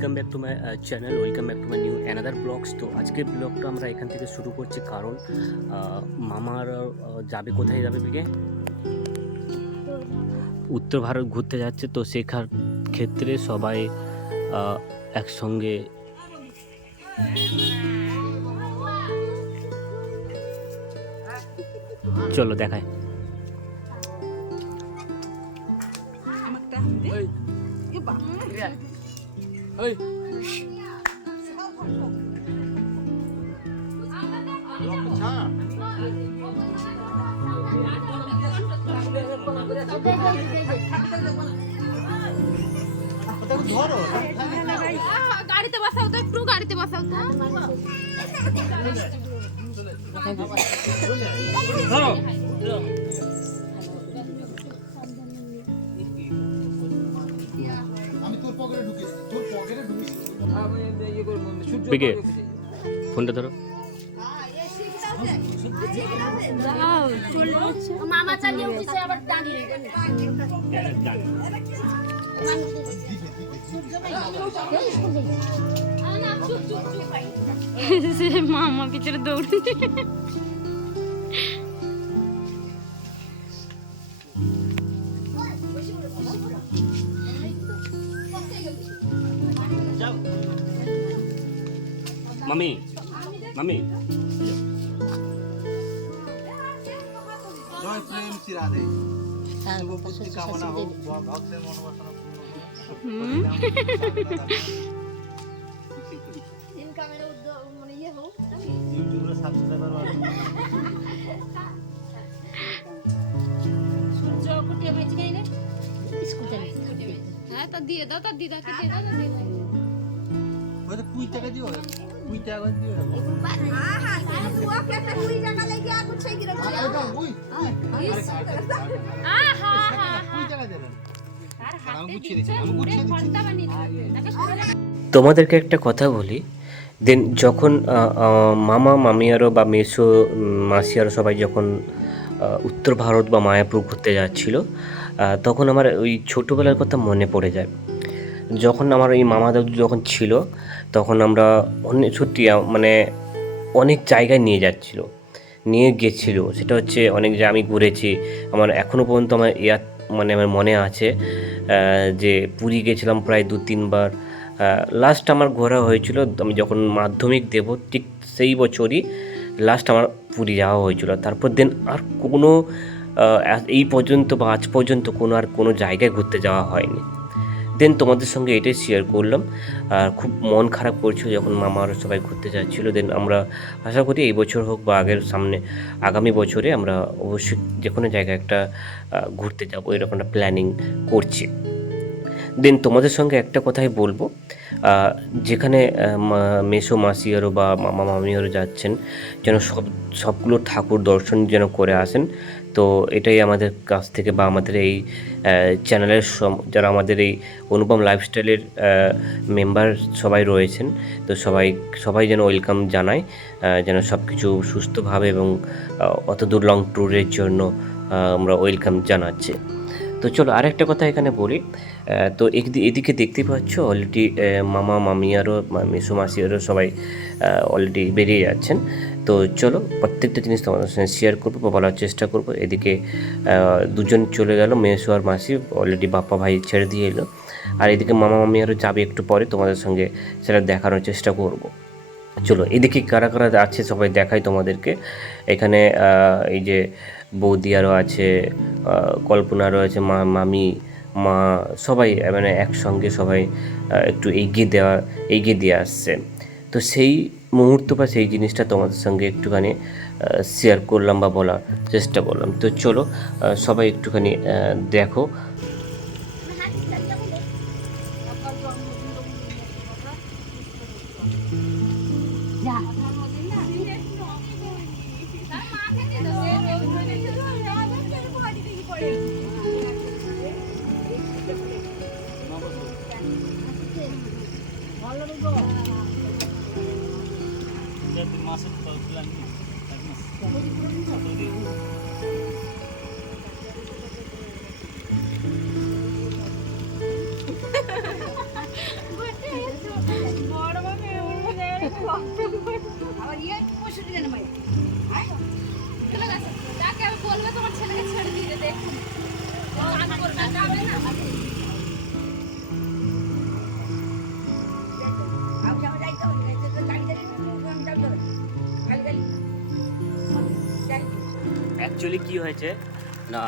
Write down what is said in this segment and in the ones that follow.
Welcome back to my channel, welcome back to my new another blogs. তো আজকের ব্লগটা আমরা এখান থেকে শুরু করছি, কারণ মামার যাবে, কোথায় যাবে বিকে? উত্তর ভারত ঘুরতে যাচ্ছে। তো শেখার ক্ষেত্রে সবাই একসঙ্গে চলো দেখায়। গাড়িতে বসাও তো, একটু গাড়িতে বসাও তো। আমি তোর পকেটে ঢুকে তোর পকেটে ঢুকিস আমি ইয়ে করব সূর্য বিকে ফোনটা ধরো। দাও চলে যাচ্ছে। মামা চালিয়ে উঠেছে আবার দাঁড়িয়ে। মামা পিছনে দৌড়ছে। মামি মামি জয় প্রেম শ্রী রাধে শুভ বুদ্ধি কামনা হোক ভক্তের মনোবাসনা পূর্ণ হোক ইউটিউবে সাবস্ক্রাইবার বাড়ুক। হ্যাঁ তা দিয়ে দাও, তার দিদাকে দিয়ে দাও, দিয়ে দাও। ওটা 20 টাকা দিও 20 টাকা করে দিও তোমাদেরকে একটা কথা বলি। দেন যখন মামা মামিয়ারও বা মেসো মাসিয়ারও সবাই যখন উত্তর ভারত বা মায়াপুর ঘুরতে যাচ্ছিল, তখন আমার ওই ছোটোবেলার কথা মনে পড়ে যায়। যখন আমার এই মামা দাদু যখন ছিল, তখন আমরা অনেক সত্যি মানে অনেক জায়গায় নিয়ে গেছিলো। সেটা হচ্ছে অনেক জায়গায় আমি ঘুরেছি। আমার এখনও পর্যন্ত আমার মানে আমার মনে আছে যে পুরী গেছিলাম প্রায় 2-3 বার। লাস্ট আমার ঘোরা হয়েছিল আমি যখন মাধ্যমিক দেব, ঠিক সেই বছরই লাস্ট আমার পুরী যাওয়া হয়েছিল। তারপর দেন আর কোনো এই পর্যন্ত বা আজ পর্যন্ত কোনো জায়গায় ঘুরতে যাওয়া হয়নি। দেন তোমাদের সঙ্গে এটাই শেয়ার করলাম। আর খুব মন খারাপ করছিল যখন মামার সবাই ঘুরতে যাচ্ছিলো। দেন আমরা আশা করি এই বছর হোক বা আগামী বছরে আমরা অবশ্যই যে কোনো জায়গায় একটা ঘুরতে যাবো, এরকম একটা প্ল্যানিং করছি। দেন তোমাদের সঙ্গে একটা কথাই বলবো, যেখানে মেসো মাসিয়ারও বা মামা মামিয়ারও যাচ্ছেন, যেন সবগুলো ঠাকুর দর্শন যেন করে আসেন। তো এটাই আমাদের কাছ থেকে বা আমাদের এই চ্যানেলের যারা আমাদের এই অনুপম লাইফস্টাইলের মেম্বার সবাই রয়েছেন, তো সবাই যেন ওয়েলকাম জানায়, যেন সব কিছু সুস্থভাবে এবং অত দূর লং ট্যুরের জন্য আমরা ওয়েলকাম জানাচ্ছি। তো চলো আরেকটা কথা এখানে বলি। তো এদিকে দেখতে পাচ্ছ অলরেডি মামা মামিয়ারও মেসো মাসিয়ারও সবাই অলরেডি বেরিয়ে যাচ্ছেন। তো চলো প্রত্যেকটা জিনিস তোমাদের সঙ্গে শেয়ার করবো বা বলার চেষ্টা করবো। এদিকে দুজন চলে গেল, মেসো আর মাসি অলরেডি বাপ্পা ভাই ছেড়ে দিয়ে এলো। আর এদিকে মামা মামিয়ারও যাবে একটু পরে, তোমাদের সঙ্গে সেটা দেখানোর চেষ্টা করব। চলো এদিকে কারা কারা আছে সবাই দেখাই তোমাদেরকে। এখানে এই যে বৌদি আরও আছে, কল্পনারও আছে, মামি, মা, সবাই মানে একসঙ্গে সবাই একটু এগিয়ে দিয়ে আসছে। তো সেই মুহূর্ত বা সেই জিনিসটা তোমাদের সঙ্গে একটুখানি শেয়ার করলাম বা বলার চেষ্টা করলাম। তো চলো সবাই একটুখানি দেখো। চলে গেছে। যাকে আমি বলবো তোমার ছেলেকে ছেড়ে দিতে দেখুন কাজ করবে যাবে না। অ্যাকচুয়ালি কি হয়েছে না,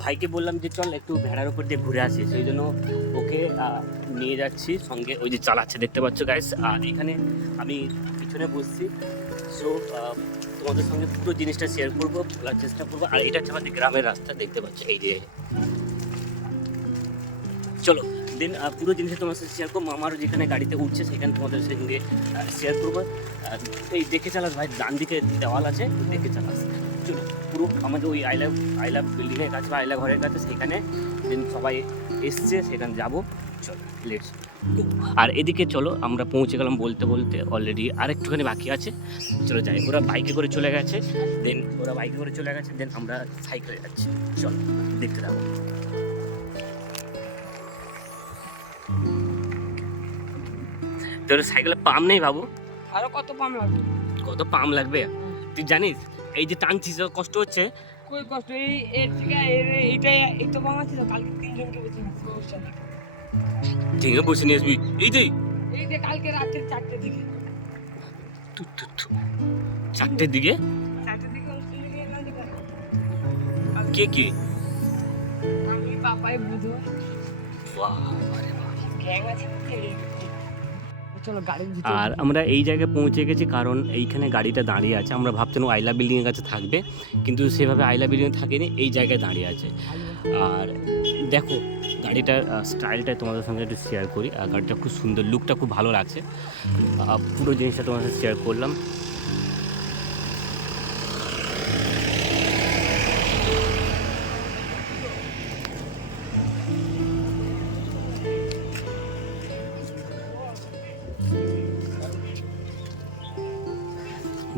ভাইকে বললাম যে চল একটু ভেড়ার উপর দিয়ে ঘুরে আসি, সেই জন্য ওকে নিয়ে যাচ্ছি সঙ্গে। ওই যে চালাচ্ছে দেখতে পাচ্ছ গাইস, আর এখানে আমি পিছনে বসছি। সো তোমাদের সঙ্গে পুরো জিনিসটা শেয়ার করবো, বলার চেষ্টা করবো। আর এটা হচ্ছে আমাদের গ্রামের রাস্তা, দেখতে পাচ্ছ এই যে। চলো দেন পুরো জিনিসটা তোমার সাথে শেয়ার করবো। আমারও যেখানে গাড়িতে উঠছে সেখানে তোমাদের সঙ্গে শেয়ার করবো। এই দেখে চালাস ভাই, ডান দিকে দেওয়াল আছে, দেখে চালাস। চলো পুরো আমাদের ওই আই লাভ বিল্ডিংয়ের কাছে বা আই লাভ ঘরের কাছে, সেখানে দেন সবাই এসছে, সেখানে যাবো। চলো লেটস গো। আর এদিকে চলো আমরা পৌঁছে গেলাম বলতে বলতে, অলরেডি আর একটুখানি বাকি আছে। চলো যাই, ওরা বাইকে করে চলে গেছে, দেন আমরা সাইকেলে যাচ্ছি। চলো দেখতে যাবো। তোর সাইকেলে পাম্প নেই বাবু? আরো কত পাম লাগবে? কত পাম্প লাগবে তুই জানিস? এই যে টানছিস কষ্ট হচ্ছে। কই কষ্ট, এর থেকে এই তো পাম আছে, কালকে 3 জনকে বসে সমস্যা নেই। ঠিক আছে বসে নিয়ে আসবি। এই যে কালকে রাত্রে 4টের দিকে, 4টের দিকে কে কে? আমি পাপাই বুঝো গ্যাং আছে। চলো গাড়ির ভিতরে। আর আমরা এই জায়গায় পৌঁছে গেছি কারণ এইখানে গাড়িটা দাঁড়িয়ে আছে। আমরা ভাবছিলাম আইলা বিল্ডিংয়ের কাছে থাকবে, কিন্তু সেভাবে আইলা বিল্ডিং থাকেনি, এই জায়গায় দাঁড়িয়ে আছে। আর দেখো গাড়িটার স্টাইলটা তোমাদের সঙ্গে একটু শেয়ার করি। আর গাড়িটা খুব সুন্দর, লুকটা খুব ভালো লাগছে। পুরো জিনিসটা তোমার সাথে শেয়ার করলাম।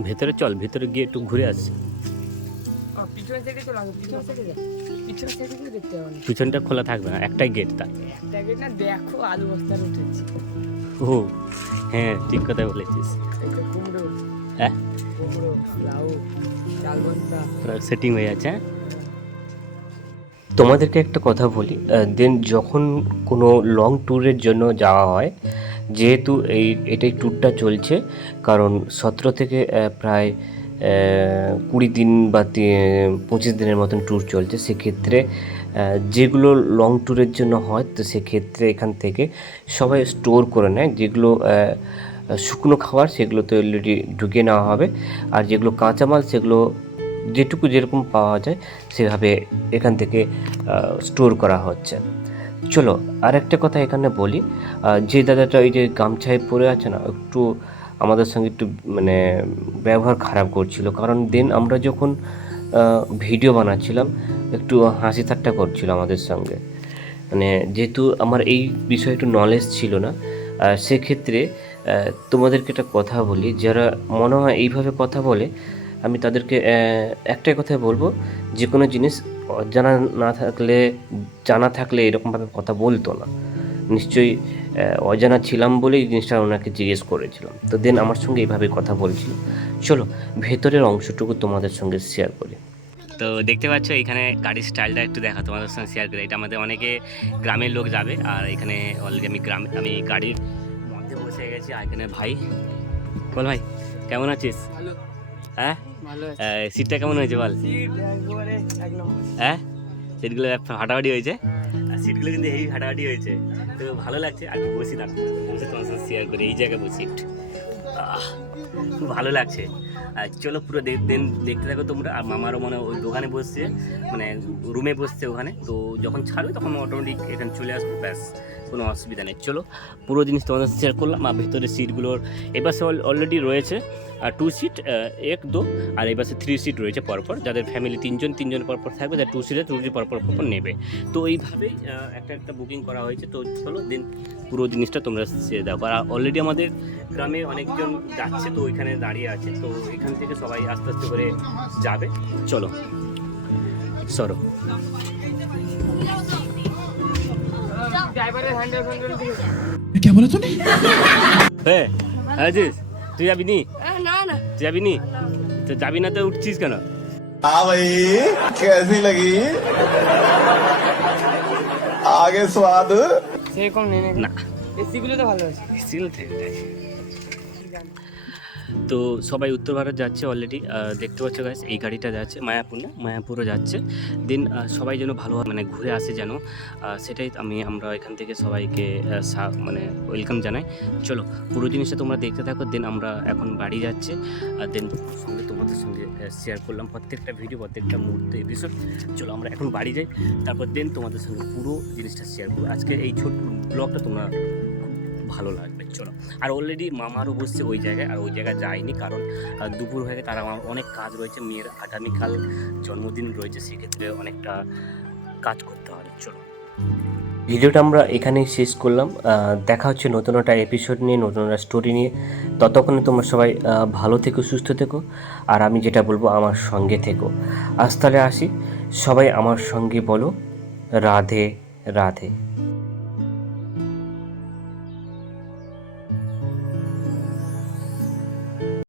ভেতরে চল, ভেতরে গিয়ে একটু ঘুরে আসছি। পিছনের সাইডে চলে আসো, পিছনের সাইডে দেখতে হবে না। পিছনটা খোলা থাকবে না, একটাই গেট তার। একটা গেট না, দেখো আলু বস্তার উঠেছে। ও হ্যাঁ, ঠিক কথা বলেছিস। কুমড়ো, হ্যাঁ কুমড়ো, লাউ, চালবন্তা সেটিং হয়ে যাচ্ছে। তোমাদেরকে একটা কথা বলি, দেন যখন কোনো লং ট্যুরের জন্য যাওয়া হয়, যেহেতু এটাই ট্যুরটা চলছে, কারণ 17 থেকে প্রায় 20 দিন বা 25 দিনের মতন ট্যুর চলছে, সেক্ষেত্রে যেগুলো লং ট্যুরের জন্য হয়, তো সেক্ষেত্রে এখান থেকে সবাই স্টোর করে নেয়। যেগুলো শুকনো খাবার সেগুলো তো অলরেডি ঢুকিয়ে নেওয়া হবে, আর যেগুলো কাঁচামাল সেগুলো যেটুকু যেরকম পাওয়া যায় সেভাবে এখান থেকে স্টোর করা হচ্ছে। চলো আর একটা কথা এখানে বলি, যে দাদাটা এই যে গামছায় পরে আছে না, একটু আমাদের সঙ্গে একটু মানে ব্যবহার খারাপ করছিল। কারণ দেন আমরা যখন ভিডিও বানাচ্ছিলাম একটু হাসি ঠাট্টা করছিল আমাদের সঙ্গে, মানে যেহেতু আমার এই বিষয়ে একটু নলেজ ছিল না, সেক্ষেত্রে তোমাদেরকে একটা কথা বলি, যারা মনে হয় এইভাবে কথা বলে, আমি তাদেরকে একটাই কথাই বলবো, যে কোনো জিনিস জানা থাকলে এরকমভাবে কথা বলতো না। নিশ্চয়ই অজানা ছিলাম বলেই জিনিসটা ওনাকে জিজ্ঞেস করেছিলাম, তো দেন আমার সঙ্গে এইভাবে কথা বলছিল। চলো ভেতরের অংশটুকু তোমাদের সঙ্গে শেয়ার করি। তো দেখতে পাচ্ছ এখানে গাড়ির স্টাইলটা একটু দেখা তোমাদের সঙ্গে শেয়ার করি। এটা আমাদের অনেকে গ্রামের লোক যাবে, আর এখানে অলরেডি আমি গাড়ির মধ্যে বসে গেছি। আর এখানে ভাই, বল ভাই কেমন আছিস? ভালো, হ্যাঁ ভালো আছে। সিটটা কেমন হয়েছে বল? সিট একবারে এক নম্বর। হ্যাঁ সিটগুলো ফাটাফাটি হয়েছে, আর সিটগুলো কিন্তু হেভি ফাটাফাটি হয়েছে, তো ভালো লাগছে। আর কি বসি না, বসে তোমার সাথে শেয়ার করি এই জায়গায় বসি, খুব ভালো লাগছে। আর চলো পুরো দেখতে থাকো তোমরা। আর মামারও মানে ওই দোকানে বসছে, মানে রুমে বসছে ওখানে, তো যখন ছাড়বে তখন অটোমেটিক এখানে চলে আসবে, ব্যাস কোনো অসুবিধা নেই। চলো পুরো জিনিস তোমাদের শেয়ার করলাম। আর ভেতরের সিটগুলোর এপাশে অলরেডি রয়েছে 2 সিট, 1 2, আর এই পাশে 3 সিট রয়েছে পরপর, যাদের ফ্যামিলি 3 জন পরপর থাকবে, তাদের 2 সিটে 2 পরপর নেবে। তো এইভাবেই একটা বুকিং করা হয়েছে। তো চলো দিন পুরো জিনিসটা তোমরা দেখো। আর অলরেডি আমাদের গ্রামে অনেকজন যাচ্ছে, তো ওইখানে দাঁড়িয়ে আছে, তো এখান থেকে সবাই আস্তে আস্তে করে যাবে। চলো সরো। ড্রাইভারের হ্যান্ডেল क्या बोला तूने? হ্যাঁ আজিস তুই যাবি নি না না তুই যাবি নি তো যাবি না তো উঠছিস কেন हाँ भाई कैसी लगी आगे स्वाद সেরকম নেই নাকি? না এসিগুলো তো ভালো আছে। সিল থেকে তো সবাই উত্তর ভারত যাচ্ছে অলরেডি দেখতে পাচ্ছ গাইস এই গাড়িটা যাচ্ছে মায়াপুর না মায়াপুরও যাচ্ছে দেন সবাই যেন ভালো মানে ঘুরে আসে যেন সেটাই আমরা এখান থেকে সবাইকে মানে ওয়েলকাম জানাই চলো পুরো জিনিসটা তোমরা দেখতে থাকো দেন আমরা এখন বাড়ি যাচ্ছি দেন সঙ্গে তোমাদের সঙ্গে শেয়ার করলাম প্রত্যেকটা ভিডিও প্রত্যেকটা মুহূর্তে এপিসোড চলো আমরা এখন বাড়ি যাই তারপর দেন তোমাদের সঙ্গে পুরো জিনিসটা শেয়ার করবো আজকে এই ছোট ব্লগটা তোমরা ভালো লাগবে চলো আর অলরেডি মামারও বসছে ওই জায়গায় আর ওই জায়গায় যায়নি কারণ দুপুর হয়ে গেছে তার আমার অনেক কাজ রয়েছে মেয়ের আগামীকাল জন্মদিন রয়েছে সেক্ষেত্রে অনেকটা কাজ করতে হবে চলো ভিডিওটা আমরা এখানেই শেষ করলাম দেখা হচ্ছে নতুন একটা এপিসোড নিয়ে নতুন একটা স্টোরি নিয়ে ততক্ষণে তোমরা সবাই ভালো থেকো সুস্থ থেকো আর আমি যেটা বলবো আমার সঙ্গে থেকো আজ তাহলে আসি সবাই আমার সঙ্গে বলো রাধে রাধে